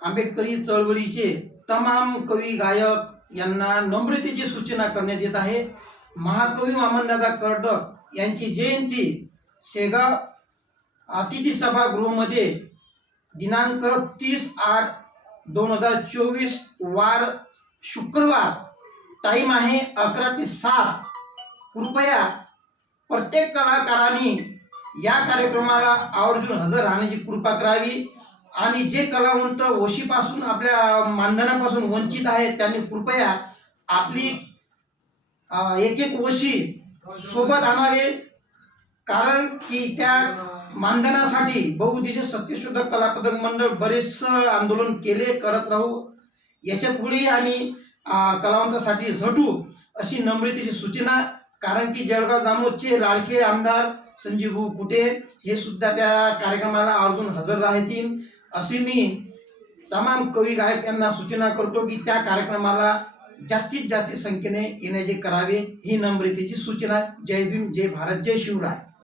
आंबेडकरी चळवळीचे तमाम कवी गायक यांना नम्रतेची सूचना करण्यात येत आहे। महाकवी वामनदादा कर्डक यांची जयंती शेगाव अतिथी सभागृहामध्ये दिनांक 30/8/2024 वार शुक्रवार, टाइम आहे 11 ते 7। कृपया प्रत्येक कलाकारांनी या कार्यक्रमाला आवर्जून हजर राहण्याची कृपा करावी आणि जे कलावंत वशीपासून आपल्या मानधनापासून वंचित आहेत त्यांनी कृपया आपली एक एक वशी सोबत आणावे, कारण की त्या मानधनासाठी बहुउद्देशीय सत्यशोधक कलापथक मंडळ बरेच आंदोलन करत राहू। याच्या पुढेही आम्ही कलावंतासाठी झटू अशी नम्रतेची सूचना, कारण की जळगाव जामोदचे लाडके आमदार संजीव कुटे हे सुद्धा त्या कार्यक्रमाला आवर्जून हजर राहतील अशी मी तमाम कवी गायक यांना सूचना करतो की त्या कार्यक्रमाला जास्तीत जास्त संख्येने येण्याचे करावे, ही नम्रतेची सूचना। जय भीम, जय भारत, जय शिवराय।